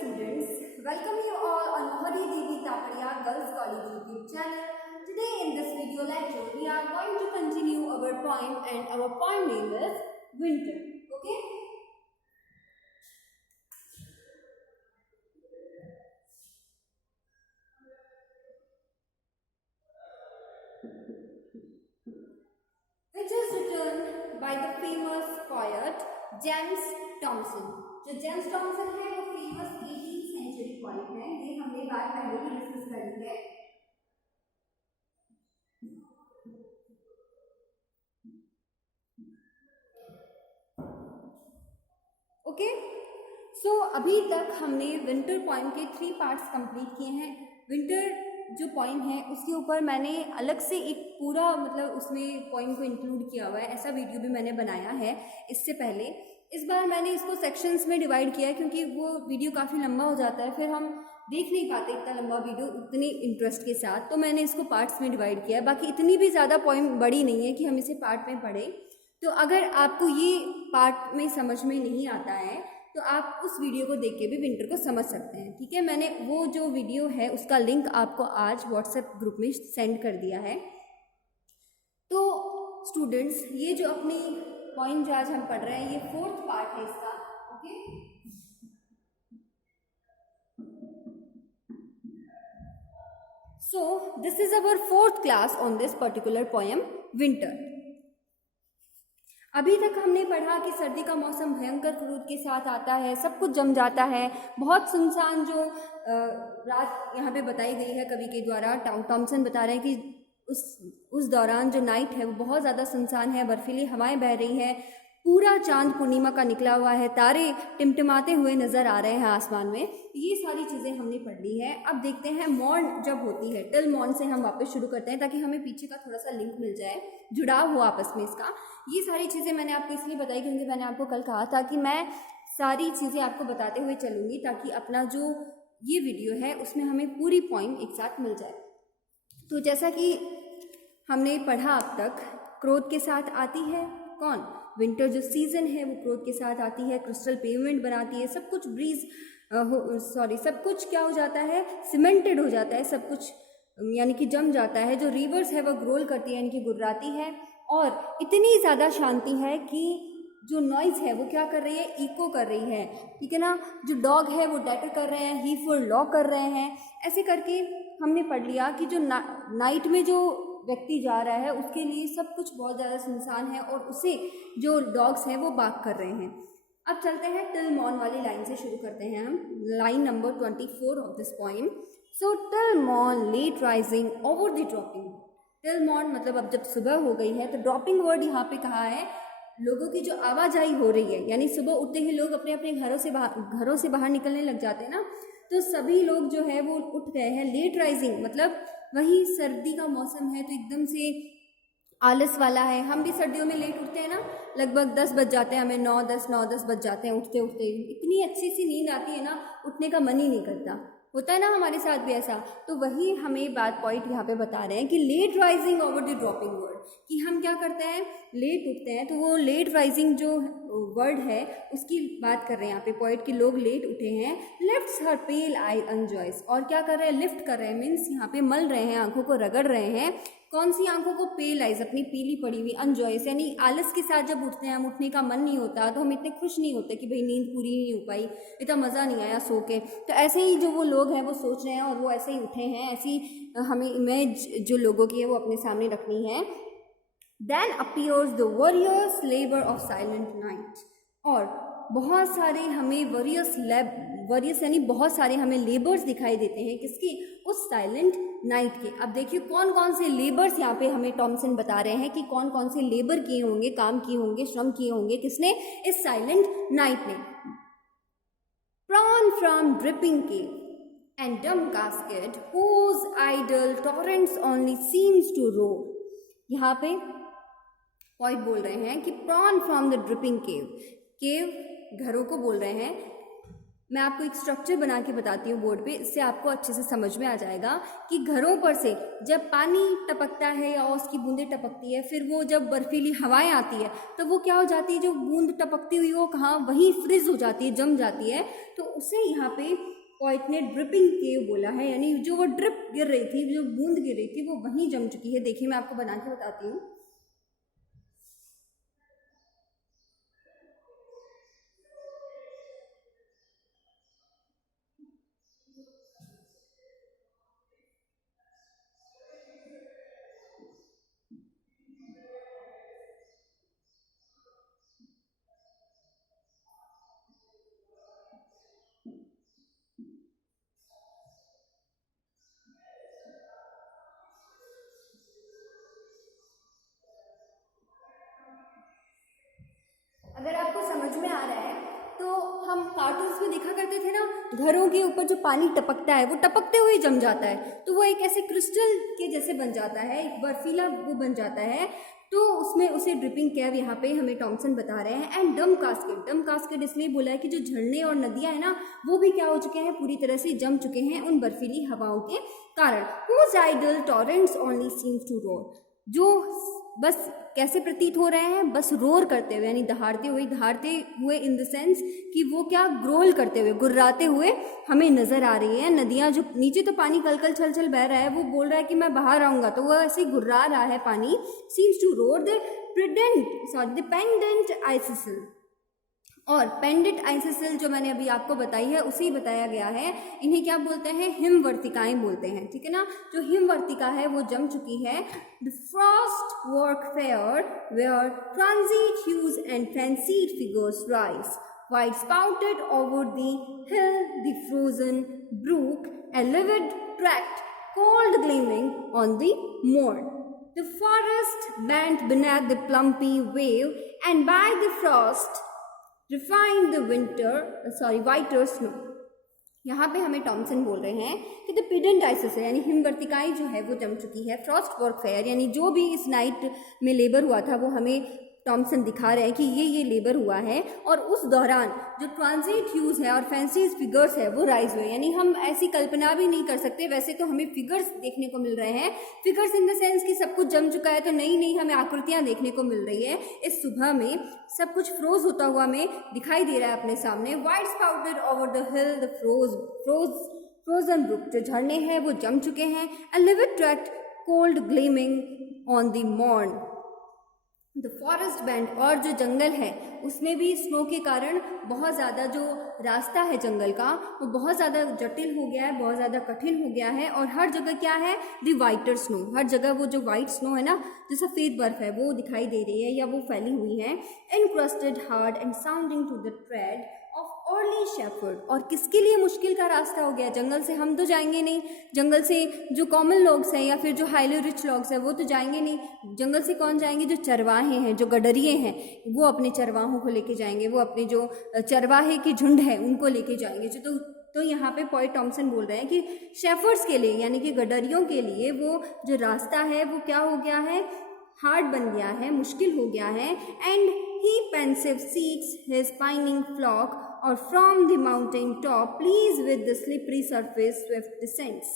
students, welcome you all on Mohari Devi Taparia Girls College YouTube channel. Today in this video lecture, we are going to continue our poem and our poem name is Winter. Okay? Which is written by the famous poet James Thomson. जो James Thomson है वो famous 18th century poet है. ये हमने बात पहले ही discuss करी है. ओके, सो अभी तक हमने विंटर पोएम के 3 पार्ट्स कंप्लीट किए हैं. विंटर जो पोएम है उसके ऊपर मैंने अलग से एक पूरा मतलब उसमें पोएम को इंक्लूड किया हुआ है. ऐसा वीडियो भी मैंने बनाया है इससे पहले. इस बार मैंने इसको सेक्शंस में डिवाइड किया है क्योंकि वो वीडियो काफ़ी लंबा हो जाता है, फिर हम देख नहीं पाते इतना लंबा वीडियो उतने इंटरेस्ट के साथ. तो मैंने इसको पार्ट्स में डिवाइड किया है. बाकी इतनी भी ज़्यादा पोएम बड़ी नहीं है कि हम इसे पार्ट में पढ़ें. तो अगर आपको ये पार्ट में समझ में नहीं आता है तो आप उस वीडियो को देख के भी विंटर को समझ सकते हैं. ठीक है, मैंने वो जो वीडियो है उसका लिंक आपको आज व्हाट्सएप ग्रुप में सेंड कर दिया है. तो स्टूडेंट्स, ये जो अपनी पॉइंट जो आज हम पढ़ रहे हैं ये 4th पार्ट है इसका. Okay, so this is our 4th class on this particular poem winter. अभी तक हमने पढ़ा कि सर्दी का मौसम भयंकर क्रोध के साथ आता है, सब कुछ जम जाता है, बहुत सुनसान जो रात यहाँ पे बताई गई है कवि के द्वारा. टॉमसन बता रहे हैं कि उस दौरान जो नाइट है वो बहुत ज़्यादा सुनसान है, बर्फीली हवाएं बह रही हैं, पूरा चांद पूर्णिमा का निकला हुआ है, तारे टिमटिमाते हुए नज़र आ रहे हैं आसमान में. ये सारी चीज़ें हमने पढ़ ली है. अब देखते हैं मॉर्न जब होती है, टिल मॉर्न से हम वापस शुरू करते हैं ताकि हमें पीछे का थोड़ा सा लिंक मिल जाए, जुड़ाव हो आपस में इसका. ये सारी चीज़ें मैंने आपको इसलिए बताई क्योंकि मैंने आपको कल कहा था कि मैं सारी चीज़ें आपको बताते हुए चलूँगी ताकि अपना जो ये वीडियो है उसमें हमें पूरी पोएम एक साथ मिल जाए. तो जैसा कि हमने पढ़ा अब तक, क्रोध के साथ आती है कौन? विंटर जो सीज़न है वो क्रोध के साथ आती है, क्रिस्टल पेवमेंट बनाती है, सब कुछ सब कुछ क्या हो जाता है, सीमेंटेड हो जाता है, सब कुछ यानी कि जम जाता है. जो रिवर्स है वो ग्रोल करती है यानी कि गुर्राती है, और इतनी ज़्यादा शांति है कि जो नॉइज़ है वो क्या कर रही है, इको कर रही है. ठीक है ना, जो डॉग है वो डैटर कर रहे हैं, ही फॉर लॉ कर रहे हैं. ऐसे करके हमने पढ़ लिया कि जो नाइट में जो व्यक्ति जा रहा है उसके लिए सब कुछ बहुत ज़्यादा सुनसान है और उसे जो डॉग्स हैं वो बाक कर रहे हैं. अब चलते हैं टिल मॉर्न वाली लाइन से शुरू करते हैं हम. Line number 24 of this poem. So till morn late rising over the dropping. Till morn मतलब अब जब सुबह हो गई है, तो ड्रॉपिंग वर्ड यहाँ पे कहा है लोगों की जो आवाजाही हो रही है, यानी सुबह उठते ही लोग अपने अपने घरों से बाहर निकलने लग जाते हैं ना, तो सभी लोग जो है वो उठ गए हैं. लेट राइजिंग मतलब वही सर्दी का मौसम है तो एकदम से आलस वाला है. हम भी सर्दियों में लेट उठते हैं ना, लगभग 10 बज जाते हैं हमें, 9-10 बज जाते हैं उठते उठते. इतनी अच्छी सी नींद आती है ना, उठने का मन ही नहीं करता. होता है ना हमारे साथ भी ऐसा. तो वही हमें बात पॉइंट यहाँ पे बता रहे हैं कि late rising over the dropping word, कि हम क्या करते हैं, लेट उठते हैं. तो वो लेट राइजिंग जो वर्ड है उसकी बात कर रहे हैं यहाँ पे पॉइंट कि लोग लेट उठे हैं. लिफ्ट्स हर पेल आई अनजॉयस, और क्या कर रहे हैं, लिफ्ट कर रहे हैं, मीन्स यहाँ पे मल रहे हैं, आंखों को रगड़ रहे हैं. कौन सी आंखों को? पेल आइज, अपनी पीली पड़ी हुई. अनजॉयस यानी आलस के साथ जब उठते हैं, हम उठने का मन नहीं होता तो हम इतने खुश नहीं होते कि भाई नींद पूरी नहीं हो पाई, इतना मज़ा नहीं आया सो के. तो ऐसे ही जो वो लोग हैं वो सोच रहे हैं और वो ऐसे ही उठे हैं. ऐसी हमें इमेज जो लोगों की है वो अपने सामने रखनी है. Then appears the warriors labor of silent night. और बहुत सारे हमें वॉरियर्स यानी बहुत सारे हमें लेबर्स दिखाई देते हैं. किसकी? उस साइलेंट नाइट के. अब देखिए कौन कौन से लेबर्स यहाँ पे हमें टॉमसन बता रहे हैं कि कौन कौन से लेबर किए होंगे, काम किए होंगे, श्रम किए होंगे. किसने? इस साइलेंट नाइट ने. Prawn from dripping cave and dumb casket whose idle torrents only seems to roar. यहाँ पे पॉइंट बोल रहे हैं कि प्रॉन फ्रॉम द ड्रिपिंग केव. केव घरों को बोल रहे हैं, मैं आपको एक स्ट्रक्चर बना के बताती हूँ बोर्ड पे, इससे आपको अच्छे से समझ में आ जाएगा कि घरों पर से जब पानी टपकता है या उसकी बूंदें टपकती है, फिर वो जब बर्फीली हवाएं आती है तो वो क्या हो जाती है, जो बूंद टपकती हुई वो कहाँ वहीं फ्रीज हो जाती है, जम जाती है। तो उसे यहाँ पे पोइट ने ड्रिपिंग केव बोला है, यानी जो वो ड्रिप गिर रही थी, जो बूंद गिर रही थी वो वहीं जम चुकी है। देखिए मैं आपको बना के बताती हूँ। अगर आपको समझ में आ रहा है तो हम कार्टून्स में देखा करते थे ना, घरों के ऊपर जो पानी टपकता है वो टपकते हुए जम जाता है, तो वो एक ऐसे क्रिस्टल के जैसे बन जाता है, एक बर्फीला वो बन जाता है। तो उसमें उसे ड्रिपिंग केव यहाँ पे हमें टॉमसन बता रहे हैं। एंड डम कास्केट, डम कास्केट इसलिए बोला है कि जो झरने और नदियाँ हैं ना वो भी क्या हो चुके हैं, पूरी तरह से जम चुके हैं उन बर्फीली हवाओं के कारण। whose idle torrents only seems to roar, जो बस कैसे प्रतीत हो रहे हैं, बस रोर करते हुए, यानी दहाड़ते हुए इन द सेंस कि वो क्या ग्रोल करते हुए, गुर्राते हुए हमें नजर आ रही है। नदियां जो नीचे तो पानी कलकल छल छल बह रहा है, वो बोल रहा है कि मैं बाहर आऊंगा, तो वो ऐसे ही गुर्रा रहा है पानी। Seems to roar the pendent icicle, और पेंडेंट आइसिसल जो मैंने अभी आपको बताई है उसे ही बताया गया है। इन्हें क्या बोलते हैं, हिमवर्तिकाएं बोलते हैं, ठीक है ना। जो हिमवर्तिका है वो जम चुकी है। The frost work fair where transient hues and fancied figures rise wide spouted over the hill the frozen brook a livid tract cold gleaming on the morn. The forest bent beneath the plumpy wave, and by the frost refined the whiter snow. यहाँ पे हमें Thomson बोल रहे हैं कि the पेडेंट ISIS है, यानी हिमवर्तिकाएं जो है वो जम चुकी है। फ्रॉस्ट वर्क फेयर, यानी जो भी इस नाइट में लेबर हुआ था वो हमें टॉमसन दिखा रहे हैं कि ये लेबर हुआ है, और उस दौरान जो ट्रांजिट ह्यूज है और फैंसी फिगर्स है वो राइज हुए। यानी हम ऐसी कल्पना भी नहीं कर सकते, वैसे तो हमें फिगर्स देखने को मिल रहे हैं, फिगर्स इन द सेंस कि सब कुछ जम चुका है, तो नई नई हमें आकृतियां देखने को मिल रही है। इस सुबह में सब कुछ फ्रोज होता हुआ हमें दिखाई दे रहा है अपने सामने। Wide spouted over the hill the frozen brook, जो झरने हैं वो जम चुके हैं। A livid tract cold gleaming on the morn. The forest bent, और जो जंगल है उसमें भी स्नो के कारण बहुत ज़्यादा जो रास्ता है जंगल का वो बहुत ज़्यादा जटिल हो गया है, बहुत ज़्यादा कठिन हो गया है। और हर जगह क्या है, द वाइटर स्नो, हर जगह वो जो वाइट स्नो है ना, जो सफ़ेद बर्फ है वो दिखाई दे रही है या वो फैली हुई है। Encrusted hard and sounding to the trade of early shepherd, और किसके लिए मुश्किल का रास्ता हो गया। जंगल से हम तो जाएंगे नहीं, जंगल से जो कॉमन लोग्स हैं या फिर जो हाईली रिच लोग्स हैं वो तो जाएंगे नहीं। जंगल से कौन जाएंगे, जो चरवाहे हैं, जो गडरिए हैं, वो अपने चरवाहों को लेके जाएंगे, वो अपने जो चरवाहे की झुंड है उनको लेके जाएंगे। तो यहाँ पे पोएट टॉमसन बोल रहे हैं कि शेफर्ड्स के लिए, यानी कि गडरियों के लिए वो जो रास्ता है वो क्या हो गया है, हार्ड बन गया है, मुश्किल हो गया है। And he pensive seeks his pining flock, or from the mountain top pleased with the slippery surface swift descents.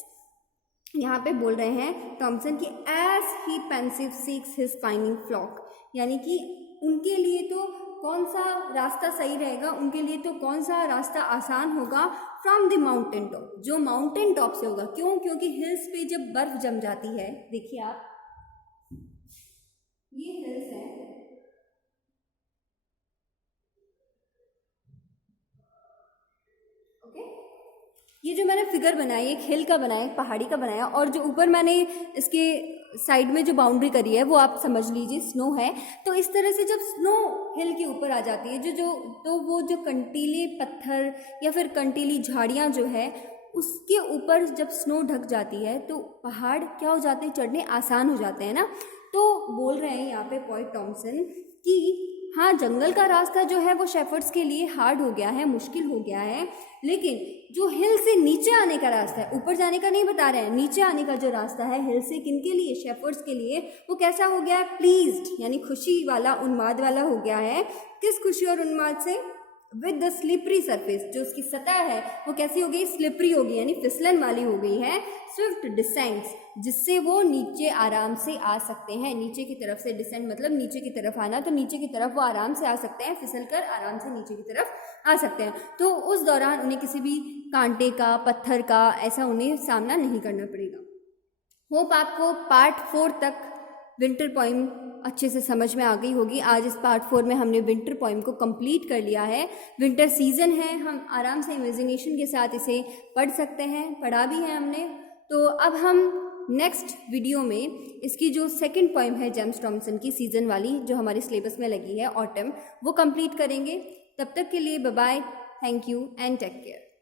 यहाँ पे बोल रहे हैं टॉमसन कि as he pensive seeks his pining flock, यानी कि उनके लिए तो कौन सा रास्ता सही रहेगा, उनके लिए तो कौन सा रास्ता आसान होगा, फ्रॉम द माउंटेन टॉप, जो माउंटेन टॉप से होगा। क्यों, क्योंकि हिल्स पे जब बर्फ जम जाती है, देखिए आप ये हिल्स हैं, ये जो मैंने फिगर बनाई, एक हिल का बनाया, एक पहाड़ी का बनाया, और जो ऊपर मैंने इसके साइड में जो बाउंड्री करी है वो आप समझ लीजिए स्नो है। तो इस तरह से जब स्नो हिल के ऊपर आ जाती है, तो वो जो कंटीले पत्थर या फिर कंटीली झाड़ियाँ जो है उसके ऊपर जब स्नो ढक जाती है तो पहाड़ क्या हो जाते हैं, चढ़ने आसान हो जाते हैं ना। तो बोल रहे हैं यहाँ पे पोएट टॉमसन कि हाँ, जंगल का रास्ता जो है वो शेफर्ड्स के लिए हार्ड हो गया है, मुश्किल हो गया है, लेकिन जो हिल से नीचे आने का रास्ता है, ऊपर जाने का नहीं बता रहे हैं, नीचे आने का जो रास्ता है हिल से, किन के लिए, शेफर्ड्स के लिए, वो कैसा हो गया है, प्लीज्ड, यानी खुशी वाला, उन्माद वाला हो गया है। किस खुशी और उन्माद से, विद द स्लिपरी सरफेस, जो उसकी सतह है वो कैसी हो गई, स्लिपरी हो गई, यानी फिसलन वाली हो गई है। स्विफ्ट डिसेंट्स, जिससे वो नीचे आराम से आ सकते हैं। नीचे की तरफ से डिसेंट मतलब नीचे की तरफ आना, तो नीचे की तरफ वो आराम से आ सकते हैं, फिसल कर आराम से नीचे की तरफ आ सकते हैं। तो उस दौरान उन्हें किसी भी कांटे का, पत्थर का ऐसा उन्हें सामना नहीं करना पड़ेगा। होप आपको पार्ट 4 तक विंटर पोइम अच्छे से समझ में आ गई होगी। आज इस पार्ट 4 में हमने विंटर पोइम को कंप्लीट कर लिया है। विंटर सीजन है, हम आराम से इमेजिनेशन के साथ इसे पढ़ सकते हैं, पढ़ा भी है हमने। तो अब हम नेक्स्ट वीडियो में इसकी जो सेकंड पोइम है जेम्स थॉमसन की, सीजन वाली, जो हमारे सिलेबस में लगी है ऑटम, वो कंप्लीट करेंगे। तब तक के लिए bye bye, thank you and take care.